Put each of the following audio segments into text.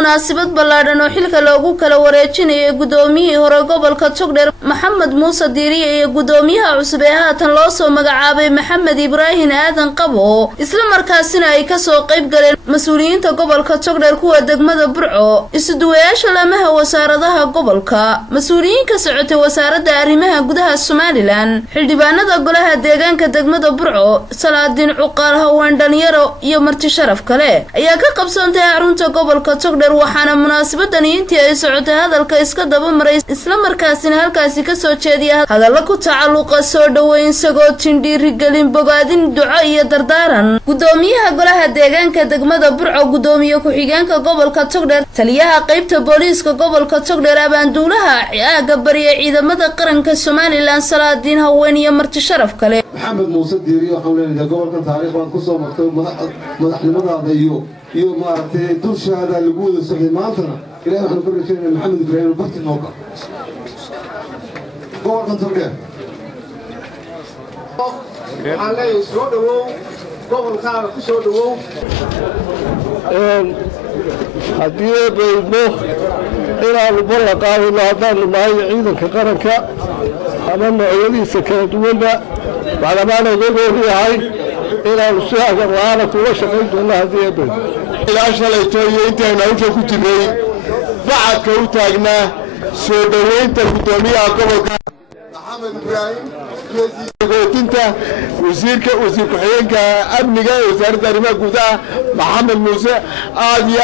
munaasabad ballaaran oo xilka loogu kala wareejinayo gudoomiyihii hore gobolka Togdheer Maxamed Muuse Diiriye iyo gudoomiyaha cusub ee haatan loo soo magacaabay Maxamed Ibraahin Aadan Qabo isla markaasina ay ka soo qayb galeen mas'uuliyiinta gobolka Togdheer kuwa degmada Burco isuduwayaasha lamaha wasaaradaha gobolka mas'uuliyiin ka socotay wasaaradda arrimaha gudaha Somaliland xildhibaanada golaha deegaanka degmada Burco Salaadiin Cuqaal haween dhalinyaro iyo marti sharaf kale ayaa ka qabsantay xarunta gobolka Togdheer waxaana munaasabadan intii ay socotay hadalka iska daba maray isla markaasina halkaasi ka soo jeediyay hadallo ku tacalluqa soo dhaweyn sagootin dhiirigelin bogaadin duco iyo dardaaran gudoomiyaha golaha deegaanka degmada Burco gudoomiye ku-xigeenka gobolka Togdheer taliyaha qaybta booliiska gobolka Togdheer abaanduulaha aaga bariya ciidamada qaranka Somaliland Salaadiin haween iyo marti sharaf kale Maxamed Muuse Diiriye waxaan leenahay gobolka taariikh waan ku soo martay madaxnimada iyo maartay dulshaada lagu wada socday maantana ilaahay waxaan ku rajaynayaa Maxamed Ibraahin barti nooga gobolka Togdheer waxaan leeyahay soo dhawow gobolka ku soo dhawow haddii baydo inaanu ballan qaadayno haddaanu nahay ciidanka qaranka ama noocyadiisa kala duwanba maclamaana iyagoonu yahay inaanu si hagar la'aana kuga shaqayn doonno haddii baydo ilaa shalayto iyo intaynu hawsha ku jirnay bacadka u taagnaa soo dhaweynta gudoomiyaha gobolka Maxamed Ibraahin gootinta wasiir ku-xigeenka amniga ee wasaaradda arrimaha gudaha Maxamed Muuse aad iyo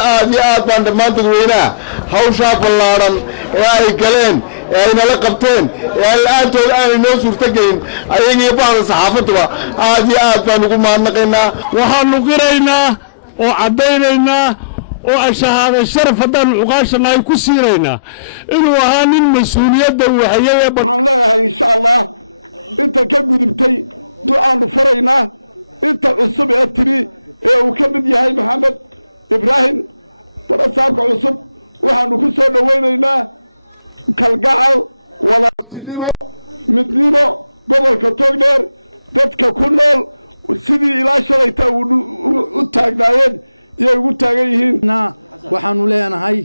aad baan dhammaan dadweynaha hawshaa ballaaran ee ay galeen ee ay nala qabteen ee la'aantood aanay noo suurtagelin ayagii bahda saxaafaduba aad iyo aad baan ugu mahadnaqaynaa waxaanu qiraynaa oo caddaynaynaa oo ashahaada sharaf haddaan cuqaashanahay ku siinaynaa inuu ahaa nin mas-uuliyadda waxayay waxaan leeyahay insha allah inta ka gudubtay ducaanu faraynaa inta cusub ee tiri ee uu ka mid yahay Maxamed Ibraahin barasaabka cusub waxaanu ku soo dhaweynaynaa kalgacal walaaltinimo midnimo gobolka Togdheer dadka ku nool sidii ilaa shalayta u taagnaayeen iyo ugu taagan yihiin waxaanu leenahay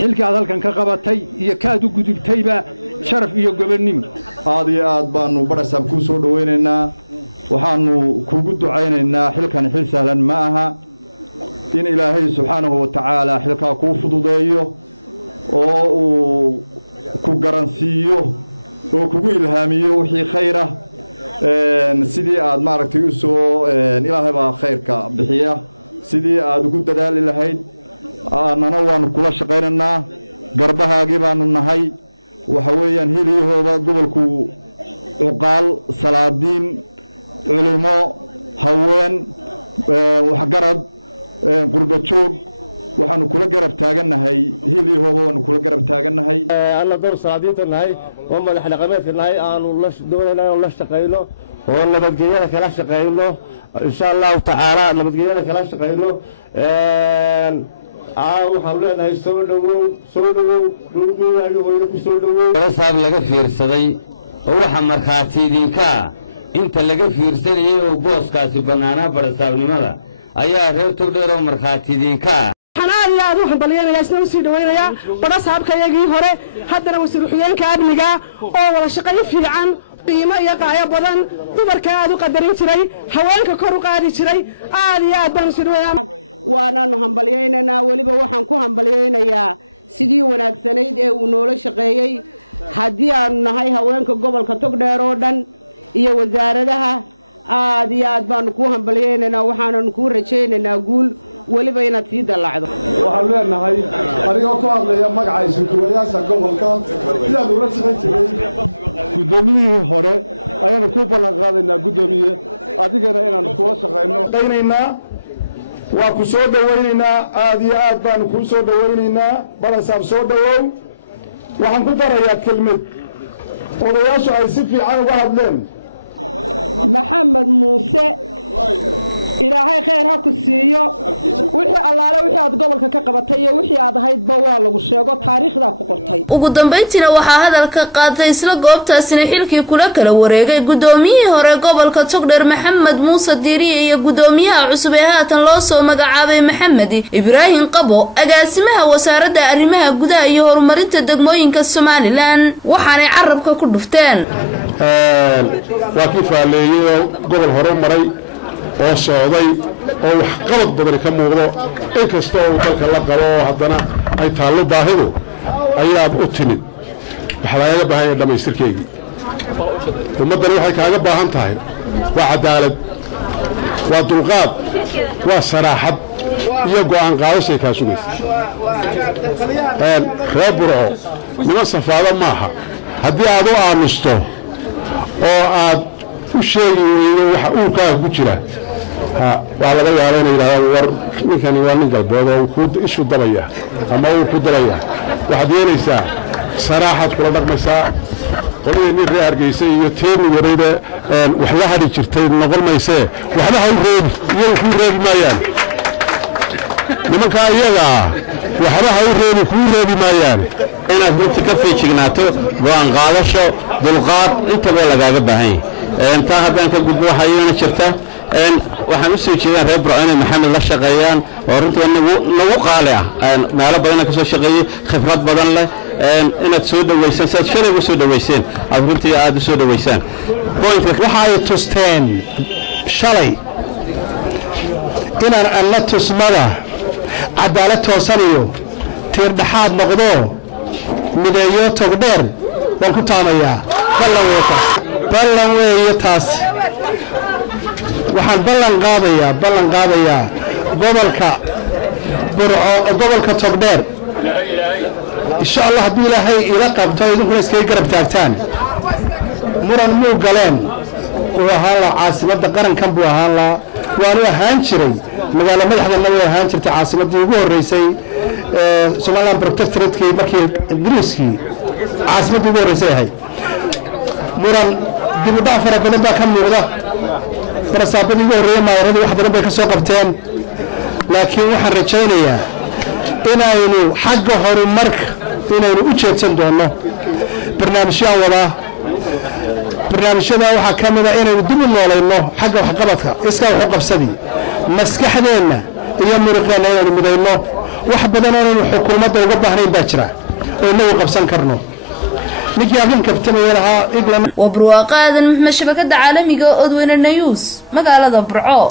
xilka aad halkan ka qabatay iyo kaad u gudubtayba sharaf iyo gobonnimo aad iyo aad baanu barasaab ku soo dhaweynaynaa waxaanu kugu ducaynaynaa xilkan xil sahlan ma aha in ilaahay subxaanahu wa tacaala xilkaa kuu fududeeyo oo uu ku garansiiyo oo kugu ilhaamiyo wixii khayr ah sidii aad maaragtay u soo ilaahay baa khayrka bixiya sidii aad ugu dadaali lahayd annana waanu kula shaqaynaynaa garbahaagii baanu nahay waxa weeyaan hiliyahooda gobolku cuqaal salaadiin culimo haween waxgarad qurbajoog waxaanu kula garab taagannahay hiliyahooda waanu kula garab taagannahay anna door salaadiinta nahay oo madax dhaqameedka nahay aanu la doonaynaa inaan la shaqayno oo nabadgelyada kala shaqayno insha allahu tacaala nabadgelyada kala shaqayno waxaan leenahay soo dhawow dhulgoodaagii hooyo ku soo dhawow barasaab laga fiirsaday oo waxa markhaati idinka inta laga fiirsanayay oo booskaasi bannaanaa barasaabnimada ayaa reer Togdheer oo markhaati idinka aad waxaan baliyanayaa isna u sii dhaweynayaa barasaabkayagii hore haddana wasiir ku-xigeenka amniga oo wada shaqayn fiican qiimo iyo qaayo badan dumarka aad u qadarin jiray haweenka kor u qaadi jiray aad iyo aad baan u sii dhaweynaa waanaanu hambaliyaynaynaa weliba waxaan ku hambaliyaynayaa sidii wanaagsanayd ee uu noola shaqeeyey haddii aanu nahay haweenka gobolka Togdheer oo dhan iyo wasaaradaha aad iyo aad baanu ku hambaliyaynaynaa waxaananu ku rajaynaynaa guul weliba inaad sii dallacdo waxaan leenahay anigoo ku hadlaya magaca isuduwayaasha gobolka sidaan ula shaqayn jiray gudoomiyihii hore ayaanu ku ballan qaadaynaa gudoomiye adigana inaanu kula shaqayno waa ku soo dhaweynaynaa aad iyo aad baanu kuu soo dhaweynaynaa barasaab soo dhawow waxaan ku darayaa kelmad odayaashu ay si fiican uga hadleen Maxamed Muuse ilaahay khayr ha ku siiyo wixii allaale wixii aad gobolka ka qabatay iyo wixii aad ahaydba waa lagu sheego taariikhda ku qortay ugu dambeyntiina waxaa hadalka qaaday isla goobtaasina xilkii kula kala wareegay gudoomiyihii hore gobolka Togdheer Maxamed Muuse Diiriye iyo gudoomiyaha cusub ee haatan loo soo magacaabay Maxamed Ibraahin Qabo agaasimaha wasaaradda arrimaha gudaha iyo horumarinta degmooyinka Somaliland waxaanay carabka ku dhufteen waa kii faaleeyay gobol hore maray oo socday oo wax qabad badan ka muuqdo inkastoo uu dalka la qabo haddana ay taalo baahidu ayaa u timid waxa laga baahan yahay dhamaystirkeegi ummaddan waxay kaaga baahan tahay waa cadaalad waa dulqaad waa saraaxad iyo go'aan qaadashay ka sugaysa reer Burco nima safaado maaha haddii aad u aamusto oo aad u sheegi weydo waxa uu ka ku jira waa laga yaabaa inay yiraahdaan war ninkani waa nin galbeed oo ku ishu dabaya ama uu ku dabaya waxaad yeelaysaa saraaxad kula dhaqmaysaa qolada nin reer Hargeysa iyo teenu wareeda wax la hadhi jirtay noqon maysee waxba ha u reebi iyo ku reebi maayaan nimanka iyaga waxba ha u reebi ku reebi maayaan inaad runtii ka feejignaato go'aan qaadasho dulqaad intaba lagaaga baahan yahay inta haddaan ka gudbo waxayna jirta waxaan u soo jeedaan reer Burco inay Maxamed la shaqeeyaan oo runtii nagu qaali ah meelo badan ka soo shaqeeyay khibrad badan leh inaad soo dhaweysaan saad shalay u soo dhaweyseen aad runtii aad u soo dhaweysaan waxa ay tusteen shalay inaan alla tusmada cadaalad toosan iyo tiir dhaxaad noqdo mideeyo Togdheer waan ku taamayaa ballan weeye taas waxaan ballan qaadayaa gobolka Burco gobolka Togdheer insha Allah haddii ilaahay ila qabto idinkuna iska garab taagtaan muran muu galeen oo ahaan la caasimadda qarankan buu ahaan la waanu ahaan jiray magaalo madaxdana way ahaan jirtay caasimadii ugu horeysay Somaliland Protectorate markii Ingiriiskii caasimadii ugu horeysay ahay muran dib u dhac fara badan baa ka muuqda farasaabadii ugu horeeyay maayaradii wax badan bay ka soo qabteen laakiin waxaan rajaynayaa inaynu xagga horumarka inaynu u jeedsan doono barnaamijyada wada barnaamijyada waxa kamid ah inaynu dib u noolayno xagga waxqabadka iska wax u qabsadii maskaxdeena iyo muruqeena inaynu midayno wax badan oo aynu xukuumadda uga baahnayn baa jira oo nagu qabsan karno ninkii afin kabtanay lahaa iglan وبرواقادن محمد شبكة عالمية أدوين النيوز مقالة برعو